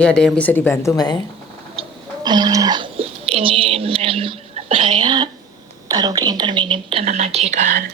Ya, ada yang bisa dibantu Mbak ya? Ini saya taruh di interminit sama majikan.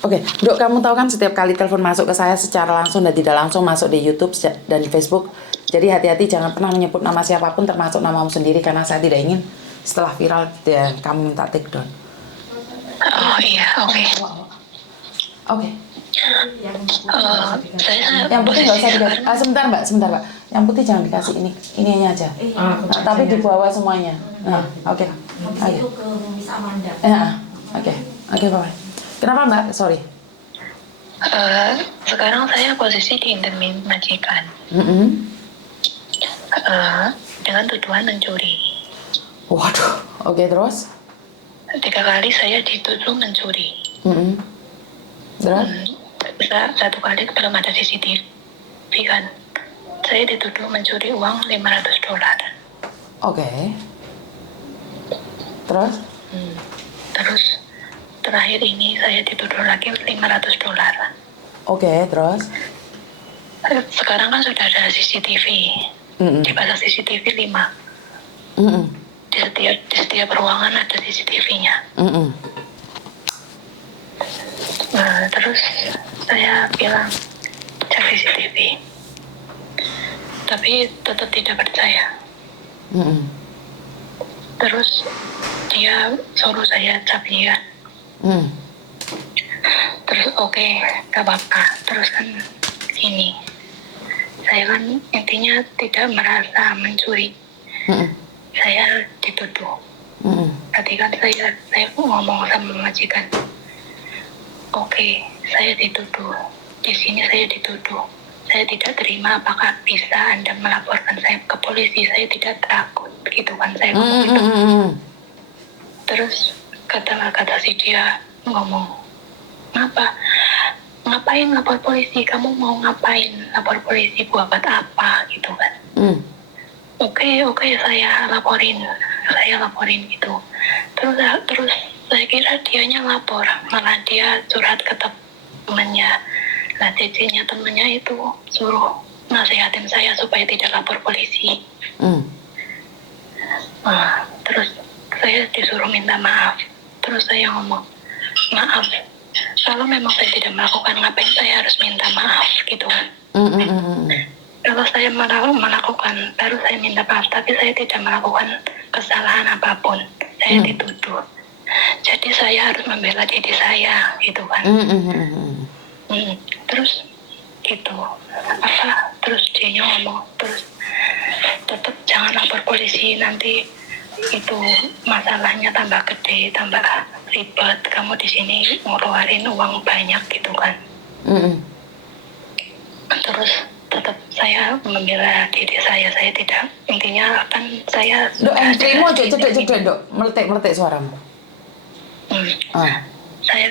Oke, Dok, kamu tahu kan setiap kali telepon masuk ke saya secara langsung dan tidak langsung masuk di YouTube dan di Facebook. Jadi hati-hati, jangan pernah menyebut nama siapapun termasuk namamu sendiri karena saya tidak ingin setelah viral dan kamu minta take down. Oh iya, oke. Oke. Saya Yang putih nggak usah posisi dikasih. sekarang. Sebentar Mbak. Yang putih jangan dikasih ini aja. Tapi di bawah semuanya. Nah, oke. Habis itu ke Miss Amanda. Oke, Pak. Kenapa Mbak? Sorry. Sekarang saya posisi di interminit majikan. Dengan tuduhan mencuri. Waduh, oke, terus? 3 kali saya dituduh mencuri. Terus? Satu kali belum ada CCTV kan. Saya dituduh mencuri uang $500. Oke. Terus? Terus terakhir ini saya dituduh lagi $500. Oke, terus? Sekarang kan sudah ada CCTV. Dipasang CCTV 5. Di setiap ruangan ada CCTV-nya. Terus saya bilang cek CCTV, tapi tetap tidak percaya. Terus dia suruh saya cabia. Terus oke, gak apa-apa. Terus kan ini, saya kan intinya tidak merasa mencuri. Saya dituduh. Tadi kan saya ngomong sama majikan. Oke, saya dituduh. Di sini saya dituduh. Saya tidak terima. Apakah bisa Anda melaporkan saya ke polisi? Saya tidak takut. Begitu kan saya ngomong gitu. Terus kata si dia ngomong, ngapain lapor polisi? Kamu mau ngapain lapor polisi? Buat apa? Gitu kan. Oke, saya laporin gitu. Terus saya kira dianya lapor, malah dia curhat ke temannya. Nah, cicinya temannya itu suruh nasihatin saya supaya tidak lapor polisi. Terus saya disuruh minta maaf. Terus saya ngomong, maaf, kalau memang saya tidak melakukan, ngapain saya harus minta maaf gitu kan. Kalau saya melakukan, baru saya minta maaf, tapi saya tidak melakukan kesalahan apapun. Saya dituduh. Jadi saya harus membela diri saya, gitu kan. Terus gitu. Terus dia ngomong, terus tetap jangan lapor polisi, nanti itu masalahnya tambah gede, tambah ribet. Kamu di sini ngeluarin uang banyak, gitu kan. Terus tetap saya membela diri saya tidak, intinya kan saya Dok, entrymu aja cedek Dok, meletek suaramu. Saya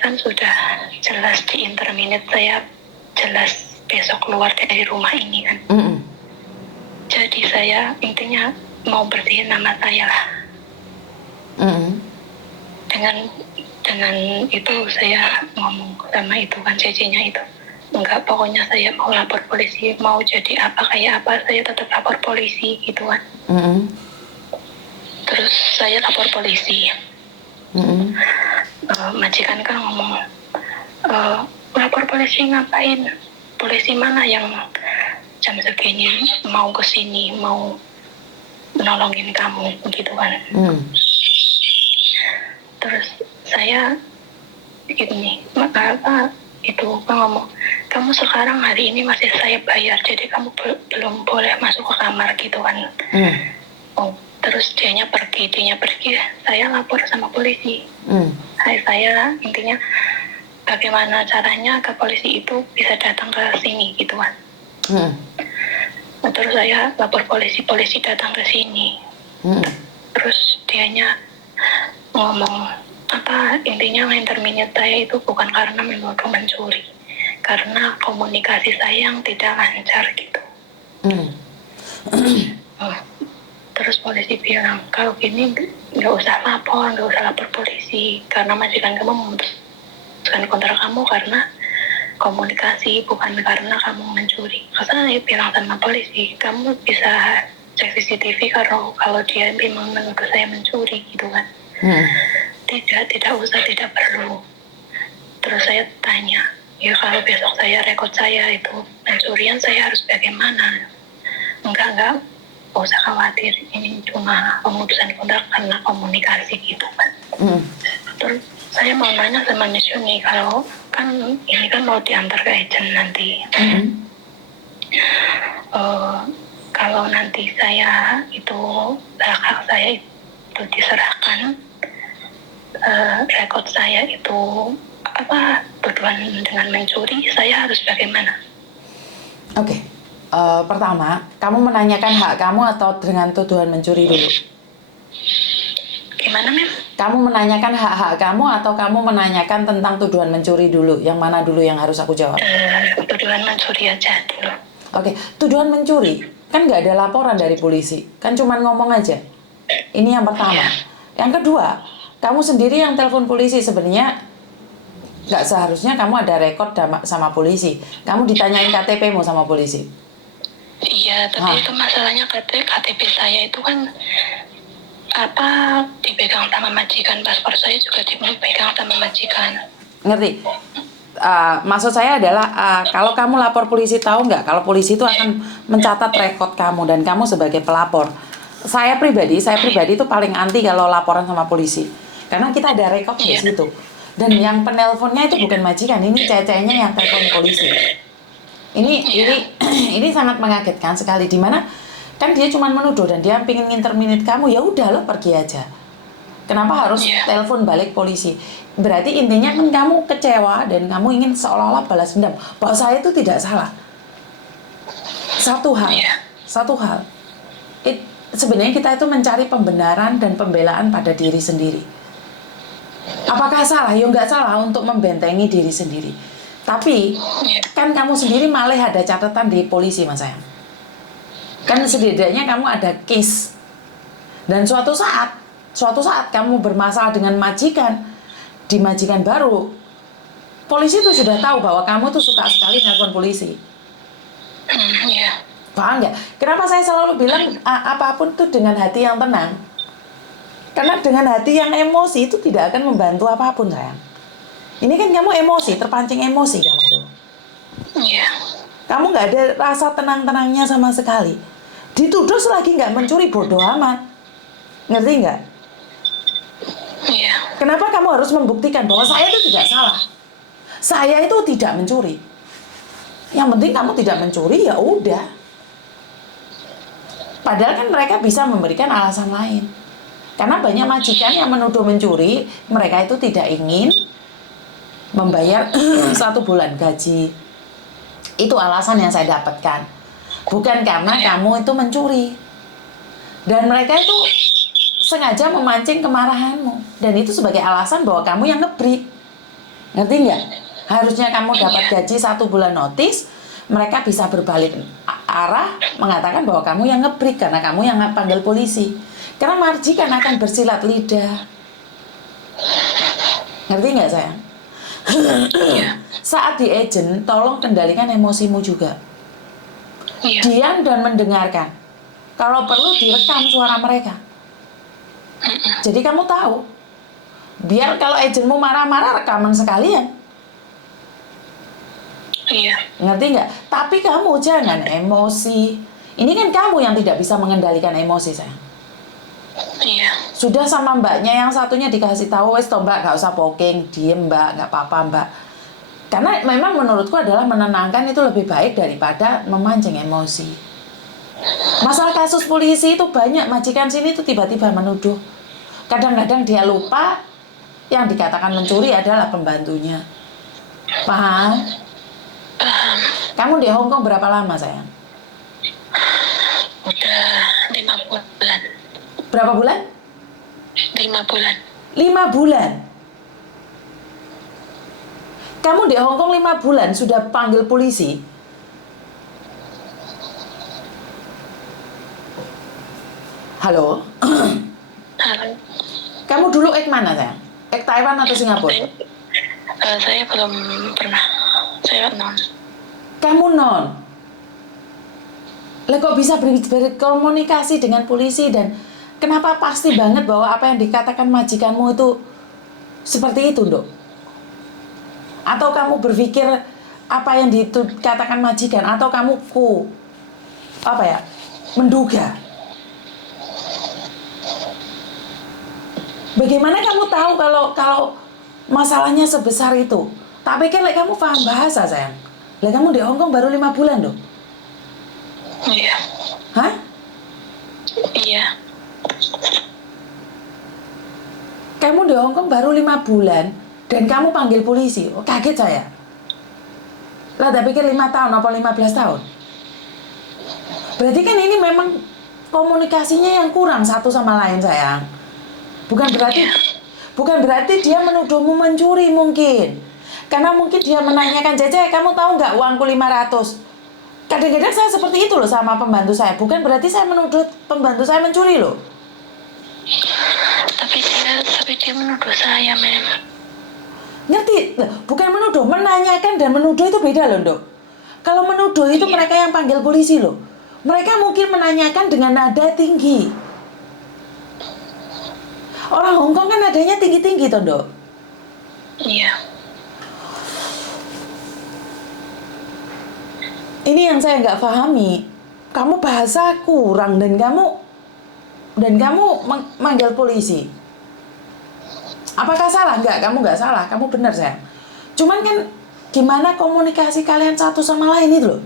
kan sudah jelas di interminit, saya jelas besok keluar dari rumah ini kan. Jadi saya intinya mau bersihin nama saya lah. Dengan itu saya ngomong sama itu kan cecinya itu, enggak, pokoknya saya mau lapor polisi, mau jadi apa kayak apa saya tetap lapor polisi gitu kan. Terus saya lapor polisi. Majikan kan ngomong, lapor polisi ngapain? Polisi mana yang jam segini mau kesini, mau nolongin kamu begitu kan. Terus saya gini, itu ngomong, kamu sekarang hari ini masih saya bayar, jadi kamu belum boleh masuk ke kamar gitu kan. Terus dianya pergi, saya lapor sama polisi. Saya intinya bagaimana caranya ke polisi itu bisa datang ke sini gitu kan. Terus saya lapor polisi datang ke sini. Terus dianya ngomong, intinya interminit saya itu bukan karena menuduh mencuri, karena komunikasi saya yang tidak lancar gitu. Terus polisi bilang, kalau gini nggak usah lapor polisi, karena majikan kamu memutuskan kontrak kamu karena komunikasi, bukan karena kamu mencuri. Karena saya bilang sama polisi, kamu bisa cek CCTV kalau dia memang menuduh saya mencuri gitu kan. Tidak usah, tidak perlu. Terus saya tanya, ya kalau besok rekod saya itu pencurian, saya harus bagaimana? Enggak usah khawatir, ini cuma pemutusan kontrak karena komunikasi gitu kan. Terus saya mau nanya sama Miss Yuni, kalau kan ini kan mau diantar ke agent nanti. Kalau nanti saya itu hak saya itu diserahkan, rekod saya itu tuduhan dengan mencuri, saya harus bagaimana? Oke. Pertama, kamu menanyakan hak kamu atau dengan tuduhan mencuri dulu? Gimana, Mem? Kamu menanyakan hak-hak kamu atau kamu menanyakan tentang tuduhan mencuri dulu? Yang mana dulu yang harus aku jawab? Tuduhan mencuri aja dulu. Oke, tuduhan mencuri kan nggak ada laporan dari polisi, kan cuma ngomong aja. Ini yang pertama. Yang kedua, kamu sendiri yang telepon polisi, sebenarnya nggak seharusnya kamu ada rekod sama polisi. Kamu ditanyain KTP-mu sama polisi. Iya, tapi itu masalahnya KTP saya itu kan dipegang sama majikan, paspor saya juga dipegang sama majikan. Ngerti? Maksud saya adalah kalau kamu lapor polisi, tahu nggak kalau polisi itu akan mencatat rekod kamu dan kamu sebagai pelapor. Saya pribadi itu paling anti kalau laporan sama polisi, karena kita ada rekod di situ. Dan yang penelponnya itu bukan majikan, ini cece-nya yang telepon polisi. Ini sangat mengagetkan sekali, dimana kan dia cuma menuduh dan dia pengen nginterminate kamu, ya udah lo pergi aja. Kenapa harus telepon balik polisi? Berarti intinya kan kamu kecewa dan kamu ingin seolah-olah balas dendam bahwa saya itu tidak salah. Satu hal. Sebenarnya kita itu mencari pembenaran dan pembelaan pada diri sendiri. Apakah salah? Ya nggak salah untuk membentengi diri sendiri. Tapi kan kamu sendiri malah ada catatan di polisi, Mas sayang. Kan setidaknya kamu ada case. Dan suatu saat kamu bermasalah dengan majikan, di majikan baru, polisi itu sudah tahu bahwa kamu tuh suka sekali nelpon polisi. Paham nggak? Kenapa saya selalu bilang apapun tuh dengan hati yang tenang? Karena dengan hati yang emosi itu tidak akan membantu apapun, sayang. Ini kan kamu emosi, terpancing emosi kamu tuh. Kamu nggak ada rasa tenang-tenangnya sama sekali. Dituduh selagi nggak mencuri, bodoh amat. Ngerti nggak? Kenapa kamu harus membuktikan bahwa saya itu tidak salah? Saya itu tidak mencuri. Yang penting kamu tidak mencuri, ya udah. Padahal kan mereka bisa memberikan alasan lain. Karena banyak majikan yang menuduh mencuri, mereka itu tidak ingin membayar 1 bulan gaji. Itu alasan yang saya dapatkan. Bukan karena kamu itu mencuri. Dan mereka itu sengaja memancing kemarahanmu. Dan itu sebagai alasan bahwa kamu yang ngebreak. Ngerti nggak? Harusnya kamu dapat gaji 1 bulan notice, mereka bisa berbalik arah mengatakan bahwa kamu yang ngebreak karena kamu yang panggil polisi. Karena majikan akan bersilat lidah. Ngerti nggak, sayang? Saat di agent, tolong kendalikan emosimu juga. Diam dan mendengarkan. Kalau perlu direkam suara mereka. Jadi kamu tahu. Biar kalau agentmu marah-marah, rekaman sekalian. Ngerti nggak? Tapi kamu jangan emosi. Ini kan kamu yang tidak bisa mengendalikan emosi, sayang. Sudah sama mbaknya yang satunya dikasih tahu, wes toh mbak, gak usah poking, diem mbak, gak apa-apa mbak. Karena memang menurutku adalah menenangkan itu lebih baik daripada memancing emosi. Masalah kasus polisi itu banyak, majikan sini tuh tiba-tiba menuduh. Kadang-kadang dia lupa yang dikatakan mencuri adalah pembantunya. Paham? Kamu di Hong Kong berapa lama, sayang? Udah 5 bulan. Berapa bulan? 5 bulan. 5 bulan? Kamu di Hong Kong 5 bulan sudah panggil polisi? Halo? Halo. Kamu dulu mana, sayang? Taiwan atau Singapura? Saya belum pernah Saya non. Kamu non. Lah kok bisa berkomunikasi dengan polisi, dan kenapa pasti banget bahwa apa yang dikatakan majikanmu itu seperti itu, Dok? Atau kamu berpikir apa yang dikatakan majikan, atau kamu menduga? Bagaimana kamu tahu kalau masalahnya sebesar itu? Tak pikir kamu paham bahasa, sayang. Lah kamu di Hong Kong baru 5 bulan, Dok. Iya. Hah? Iya. Kamu di Hong Kong baru 5 bulan dan kamu panggil polisi. Oh, kaget saya. Lah tak pikir 5 tahun apa 15 tahun. Berarti kan ini memang komunikasinya yang kurang satu sama lain, sayang. Bukan berarti dia menuduhmu mencuri mungkin. Karena mungkin dia menanyakan, Cece, kamu tahu nggak uangku 500? Kadang-kadang saya seperti itu loh sama pembantu saya. Bukan berarti saya menuduh pembantu saya mencuri loh. Tapi dia menuduh saya, Mem. Ngerti? Bukan menuduh, menanyakan dan menuduh itu beda loh, Dok. Kalau menuduh itu mereka yang panggil polisi loh. Mereka mungkin menanyakan dengan nada tinggi. Orang Hong Kong kan nadanya tinggi-tinggi, toh, Dok. Iya. Ini yang saya nggak pahami. Kamu bahasa kurang dan kamu manggil polisi. Apakah salah? Enggak, kamu nggak salah. Kamu benar, sayang. Cuman kan gimana komunikasi kalian satu sama lain itu loh.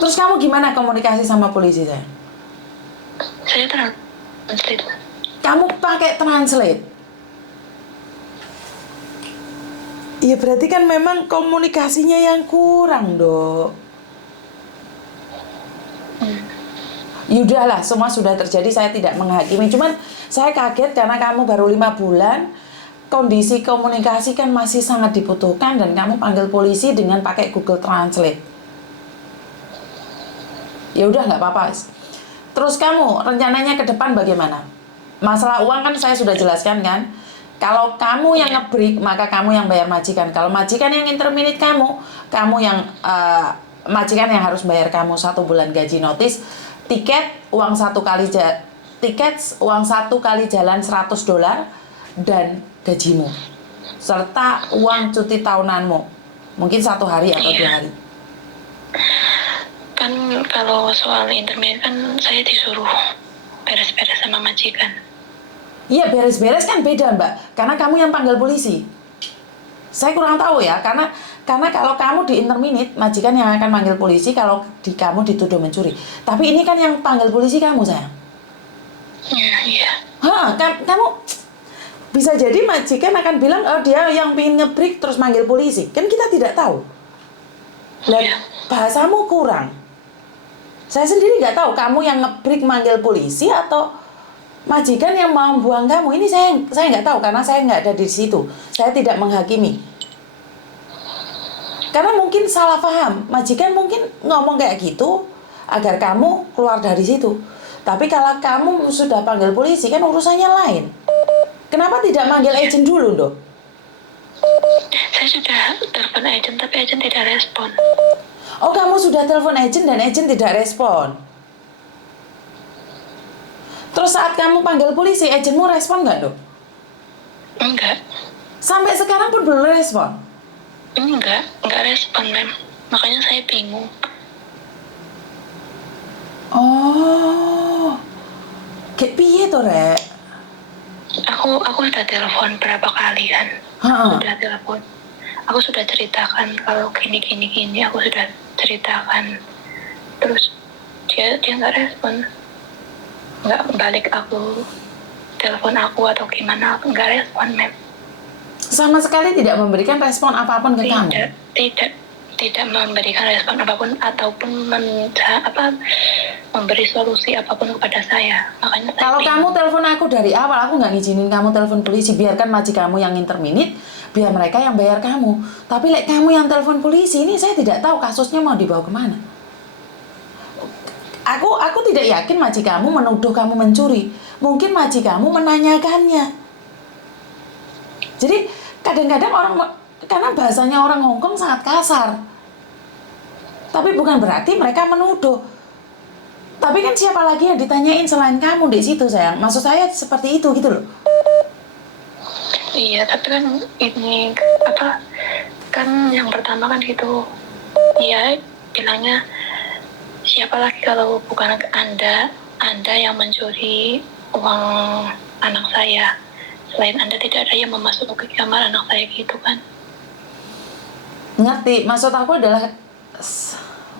Terus kamu gimana komunikasi sama polisi, sayang? Saya translate. Kamu pakai translate. Iya, berarti kan memang komunikasinya yang kurang, Dok. Yaudahlah, semua sudah terjadi, saya tidak menghakimi. Cuman saya kaget karena kamu baru 5 bulan, kondisi komunikasi kan masih sangat dibutuhkan, dan kamu panggil polisi dengan pakai Google Translate. Ya udah, nggak apa-apa. Terus kamu rencananya ke depan bagaimana? Masalah uang kan saya sudah jelaskan kan. Kalau kamu yang nge-break, maka kamu yang bayar majikan. Kalau majikan yang interminate kamu yang majikan yang harus bayar kamu 1 bulan gaji notis, tiket uang 1 kali jalan $100 dan gajimu, serta uang cuti tahunanmu, mungkin 1 hari atau 2 hari. Kan kalau soal intermittent kan saya disuruh beres-beres sama majikan. Iya, beres-beres kan beda, Mbak. Karena kamu yang panggil polisi. Saya kurang tahu ya, karena kalau kamu di interminate, majikan yang akan panggil polisi kalau kamu dituduh mencuri. Tapi ini kan yang panggil polisi kamu, sayang. Iya. Kamu bisa jadi majikan akan bilang, oh dia yang pengen nge-break terus manggil polisi. Kan kita tidak tahu. Bahasamu kurang. Saya sendiri nggak tahu kamu yang nge-break manggil polisi atau majikan yang mau buang kamu. Ini saya nggak tahu karena saya nggak ada di situ. Saya tidak menghakimi. Karena mungkin salah paham. Majikan mungkin ngomong kayak gitu agar kamu keluar dari situ. Tapi kalau kamu sudah panggil polisi kan urusannya lain. Kenapa tidak manggil agent dulu, Dok? Saya sudah telepon agent tapi agent tidak respon. Oh, kamu sudah telepon agent dan agent tidak respon. Terus saat kamu panggil polisi, agentmu respon nggak, Dok? Enggak. Sampai sekarang pun belum respon? Enggak respon, Mem. Makanya saya bingung. Oh, kayak piye tuh, Rek? Aku udah telepon berapa kali kan? Sudah telepon. Aku sudah ceritakan kalau gini. Aku sudah ceritakan. Terus dia nggak respon. Nggak balik aku telepon aku atau gimana, nggak respon, Mem. Sama sekali tidak memberikan respon apapun ke kamu? Tidak memberikan respon apapun ataupun memberi solusi apapun kepada saya. Makanya kalau kamu telepon aku dari awal, aku nggak ngizinin kamu telepon polisi. Biarkan majikanmu yang interminate, biar mereka yang bayar kamu. Tapi kamu yang telepon polisi, ini saya tidak tahu kasusnya mau dibawa kemana. Aku tidak yakin majikanmu menuduh kamu mencuri. Mungkin majikanmu menanyakannya. Jadi kadang-kadang orang karena bahasanya orang Hong Kong sangat kasar. Tapi bukan berarti mereka menuduh. Tapi kan siapa lagi yang ditanyain selain kamu di situ, sayang? Maksud saya seperti itu gitu loh. Iya, tapi kan ini apa? Kan yang pertama kan gitu. Iya, bilangnya siapa lagi kalau bukan Anda yang mencuri uang anak saya. Selain Anda tidak ada yang memasuki kamar anak saya gitu kan. Ngerti, maksud aku adalah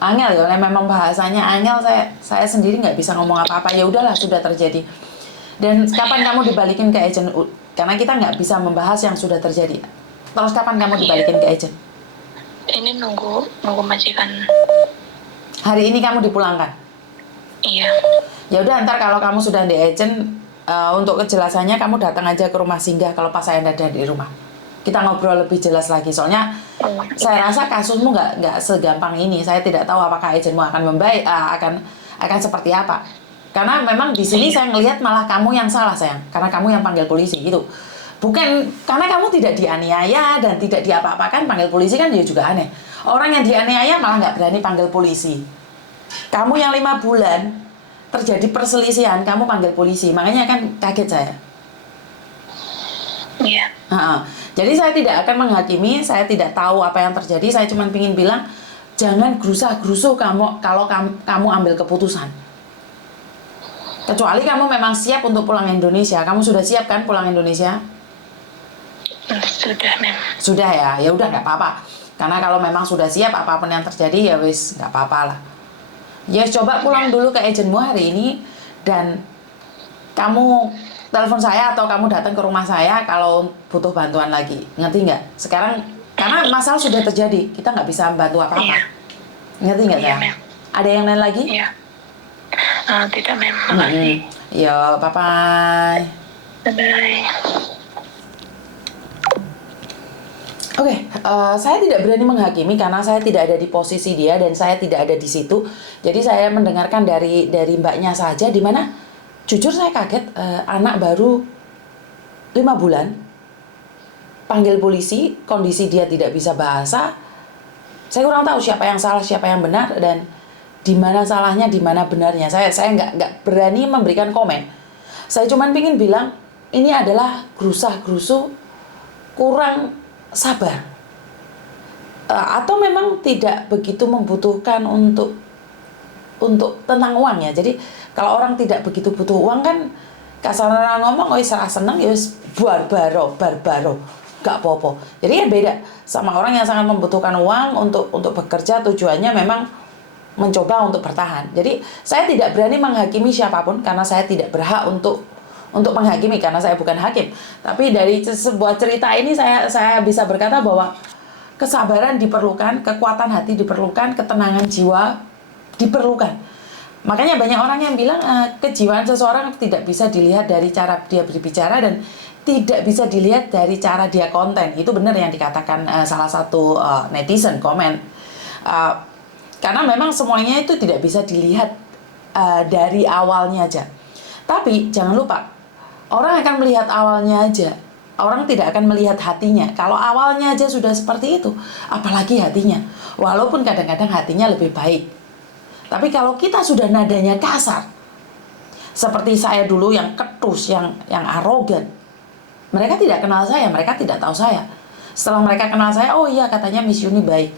angel ya, memang bahasanya angel. Saya sendiri nggak bisa ngomong apa-apa. Ya udahlah, sudah terjadi. Dan kapan kamu dibalikin ke agent? Karena kita nggak bisa membahas yang sudah terjadi. Terus kapan kamu dibalikin ke agent? Ini nunggu majikan. Hari ini kamu dipulangkan? Iya. Ya udah, ntar kalau kamu sudah di agent, untuk kejelasannya kamu datang aja ke rumah singgah kalau pas saya ada di rumah. Kita ngobrol lebih jelas lagi. Soalnya saya rasa kasusmu nggak segampang ini. Saya tidak tahu apakah agentmu akan membaik, akan seperti apa. Karena memang di sini saya ngelihat malah kamu yang salah, sayang. Karena kamu yang panggil polisi gitu. Bukan karena kamu tidak dianiaya dan tidak diapa-apakan, panggil polisi kan ya juga aneh. Orang yang dianiaya malah nggak berani panggil polisi. Kamu yang 5 bulan terjadi perselisihan, kamu panggil polisi. Makanya kan kaget saya. Iya. Jadi saya tidak akan menghakimi, saya tidak tahu apa yang terjadi. Saya cuma ingin bilang, jangan gerusah-gerusuh kamu kalau kamu ambil keputusan. Kecuali kamu memang siap untuk pulang Indonesia. Kamu sudah siap kan pulang Indonesia? Sudah, Mem. Sudah ya, ya udah nggak apa-apa. Karena kalau memang sudah siap, apapun yang terjadi ya wis nggak apa-apa lah. Ya coba pulang dulu ke agentmu hari ini dan kamu telepon saya atau kamu datang ke rumah saya kalau butuh bantuan lagi. Ngerti nggak? Sekarang karena masalah sudah terjadi, kita nggak bisa bantu apa-apa. Iya. Ngerti nggak, Iya, sayang? Mem. Ada yang lain lagi? Iya. Tidak, Mem. Makasih. Yo, bye-bye. Bye-bye. Oke, saya tidak berani menghakimi karena saya tidak ada di posisi dia dan saya tidak ada di situ. Jadi saya mendengarkan dari mbaknya saja, di mana jujur saya kaget, anak baru 5 bulan panggil polisi, kondisi dia tidak bisa bahasa. Saya kurang tahu siapa yang salah, siapa yang benar, dan di mana salahnya, di mana benarnya. Saya nggak berani memberikan komen. Saya cuma ingin bilang ini adalah gerusah-gerusu, kurang sabar, atau memang tidak begitu membutuhkan untuk tentang uang ya. Jadi kalau orang tidak begitu butuh uang kan kasarnya ngomong, oh serah seneng ya barbaro, gak apa-apa. Jadi ya beda sama orang yang sangat membutuhkan uang untuk bekerja, tujuannya memang mencoba untuk bertahan. Jadi saya tidak berani menghakimi siapapun karena saya tidak berhak untuk menghakimi karena saya bukan hakim. Tapi dari sebuah cerita ini saya bisa berkata bahwa kesabaran diperlukan, kekuatan hati diperlukan, ketenangan jiwa diperlukan. Makanya banyak orang yang bilang kejiwaan seseorang tidak bisa dilihat dari cara dia berbicara dan tidak bisa dilihat dari cara dia konten. Itu benar yang dikatakan salah satu netizen komen. Karena memang semuanya itu tidak bisa dilihat dari awalnya aja. Tapi jangan lupa, orang akan melihat awalnya aja. Orang tidak akan melihat hatinya. Kalau awalnya aja sudah seperti itu, apalagi hatinya. Walaupun kadang-kadang hatinya lebih baik. Tapi kalau kita sudah nadanya kasar, seperti saya dulu yang ketus, yang arogan, mereka tidak kenal saya, mereka tidak tahu saya. Setelah mereka kenal saya, oh iya katanya Miss Yuni baik,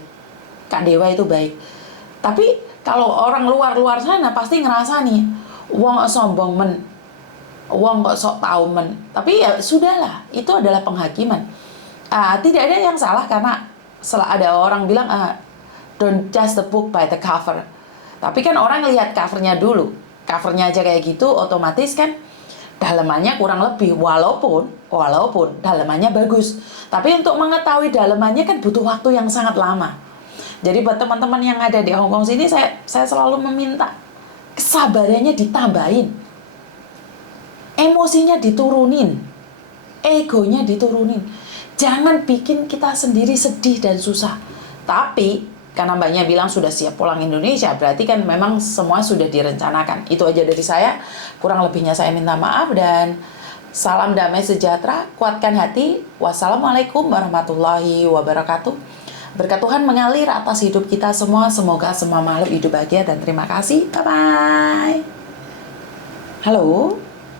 Kak Dewa itu baik. Tapi kalau orang luar sana pasti ngerasa nih, wong sombong men, wong kok sok tahu men. Tapi ya sudahlah, itu adalah penghakiman. Tidak ada yang salah karena setelah ada orang bilang don't judge the book by the cover. Tapi kan orang lihat covernya dulu, covernya aja kayak gitu, otomatis kan dalemannya kurang lebih, walaupun dalemannya bagus. Tapi untuk mengetahui dalemannya kan butuh waktu yang sangat lama. Jadi buat teman-teman yang ada di Hong Kong sini, saya selalu meminta kesabarannya ditambahin, emosinya diturunin, egonya diturunin. Jangan bikin kita sendiri sedih dan susah. Tapi karena mbaknya bilang sudah siap pulang Indonesia, berarti kan memang semua sudah direncanakan. Itu aja dari saya. Kurang lebihnya saya minta maaf dan Salam damai sejahtera, kuatkan hati. Wassalamualaikum warahmatullahi wabarakatuh. Berkat Tuhan mengalir atas hidup kita semua. Semoga semua makhluk hidup bahagia dan terima kasih. Bye-bye. Halo.